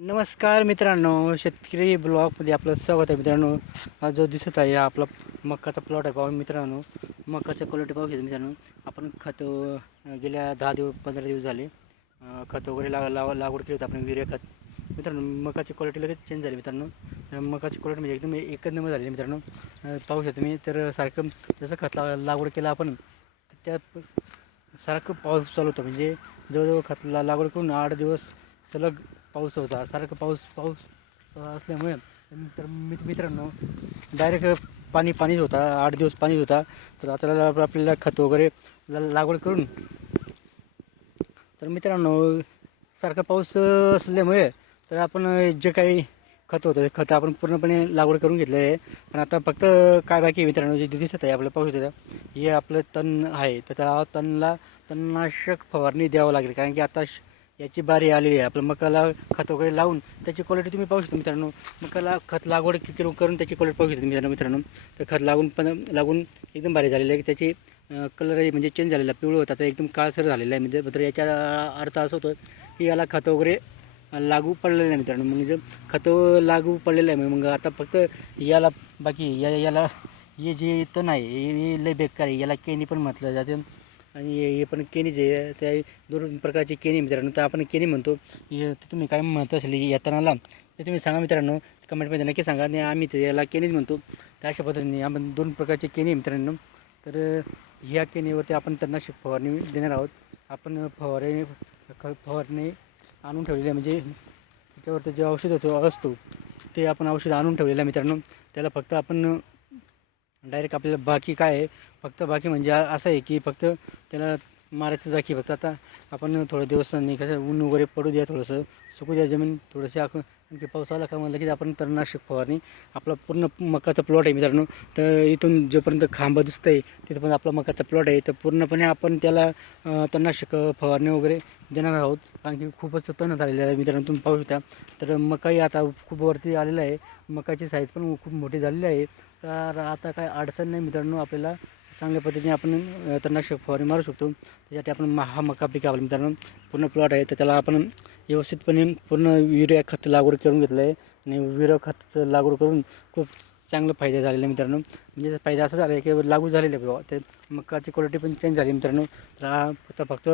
नमस्कार मित्रांनो, शेतकरी ब्लॉगमध्ये आपलं स्वागत आहे मित्रांनो. हा जो दिसत आहे हा आपला मक्काचा प्लॉट आहे. पाहू मित्रांनो, मक्काच्या क्वालिटी पाहू शकतो मित्रांनो. आपण खत गेल्या 10-15 दिवस झाले खत वगैरे लागवड केली होती आपण, युरिया खत. मित्रांनो, मकाची क्वालिटी लगेच चेंज झाली मित्रांनो. मकाची क्वालिटी म्हणजे एकदम एकच नंबर झाली मित्रांनो. पाहू शकतो मी तर सारखं जसं खत लागवड केलं आपण, त्या सारखं पाऊस चालू होता. म्हणजे जवळजवळ खत लागवड करून 8 दिवस सलग पाऊस होता. सारखं पाऊस पाऊस असल्यामुळे तर मित्रांनो डायरेक्ट पाणीच होता. 8 दिवस पाणीच होता. तर आता आपल्याला खत वगैरे लागवड करून, तर मित्रांनो सारखा पाऊस असल्यामुळे तर आपण जे काही खत होतं ते खत आपण पूर्णपणे लागवड करून घेतलेलं आहे. पण आता फक्त काय बाकी आहे मित्रांनो, जे दिसत आहे आपल्याला पाहू शकता, हे आपलं तण आहे. तर त्या तणला तणनाशक फवारणी द्यावं लागेल, कारण की आता याची बारी आलेली आहे. आपलं मकाला खत वगैरे लावून त्याची क्वालिटी तुम्ही पाहू शकता मित्रांनो. मकाला खत लागवड करून त्याची क्वालिटी पाहू शकता मित्रांनो. तर खत लागून एकदम भारी झालेलं आहे. त्याची कलर म्हणजे चेंज झालेला, पिवळं होता तर एकदम काळसर झालेला आहे. म्हणजे तर याचा अर्थ असं होतो की याला खत वगैरे लागू पडलेलं आहे मित्रांनो. म्हणजे खतं लागू पडलेलं आहे. मग आता फक्त याला बाकी याला हे जे तण आहे हे लय बेकार आहे. याला केनी पण म्हटलं जाते आणि हे पण केनीच आहे. त्या 2 प्रकारची केनी मित्रांनो. तर आपण केनी म्हणतो. हे तुम्ही काय म्हणत असेल या तणाला ते तुम्ही सांगा मित्रांनो, कमेंटमध्ये नक्की सांगा. आणि आम्ही ते याला केनीच म्हणतो. तर अशा पद्धतीने आपण 2 प्रकारचे केनी मित्रांनो. तर ह्या केनीवरती आपण तणनाशक फवारणी देणार आहोत. आपण फवारणी आणून ठेवलेले आहे. म्हणजे त्याच्यावरती जे औषध असतो ते आपण औषध आणून ठेवलेलं आहे मित्रांनो. त्याला फक्त आपण डायरेक्ट आपल्याला बाकी काय आहे, फक्त बाकी म्हणजे असं आहे की फक्त त्याला मारायचं बाकी. फक्त आता आपण थोडे दिवसांनी कसं ऊन वगैरे पडू द्या, थोडंसं सुकू द्या जमीन थोडंसं. आणखी पाऊस आला का म्हणलं की आपण तणनाशक फवारणी, आपला पूर्ण मकाचा प्लॉट आहे मित्रांनो. तर इथून जोपर्यंत खांब दिसतं आहे तिथं पण आपला मकाचा प्लॉट आहे. तर पूर्णपणे आपण त्याला तणनाशक फवारणी वगैरे देणार आहोत. कारण की खूपच तण झालेलं आहे मित्रांनो, तुम्ही पाहू शकता. तर मकाही आता खूप वरती आलेलं आहे. मकाची साईज पण खूप मोठी झालेली आहे. तर आता काय अडचण नाही मित्रांनो. आपल्याला चांगल्या पद्धतीने आपण तणनाशक फवारणी मारू शकतो. त्यासाठी आपण हा मका पिकावला मित्रांनो. पूर्ण प्लॉट आहे तर त्याला आपण व्यवस्थितपणे पूर्ण युरिया खत लागवड करून घेतलं आहे. आणि युरिया खत लागवड करून खूप चांगलं फायदा झालेला आहे मित्रांनो. म्हणजे फायदा असा झाला आहे की लागू झालेलं आहे बाबा. ते मकाची क्वालिटी पण चेंज झाली मित्रांनो. तर फक्त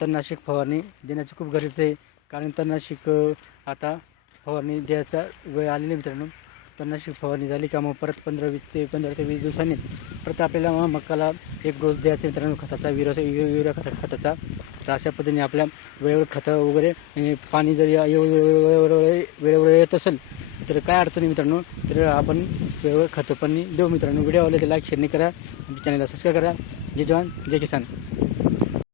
तणनाशक फवारणी देण्याची खूप गरज आहे. कारण तणनाशक आता फवारणी द्यायचा वेळ आलेली आहे मित्रांनो. तणनाशक फवारणी झाली का मग परत 15 ते 20 दिवसांनी परत आपल्याला मकाला एक डोस द्यायचा मित्रांनो खताचा, युरिया खताचा. तर अशा पद्धतीने आपल्या वेळेवर खतं वगैरे आणि पाणी जर वेळेवर येत असेल तर काय अडचण नाही मित्रांनो. तर आपण वेळेवर खतं पाणी देऊ मित्रांनो. व्हिडिओ आवडले तर लाईक शेअर करा, चॅनलला सबस्क्राईब करा. जय जवान जय किसान.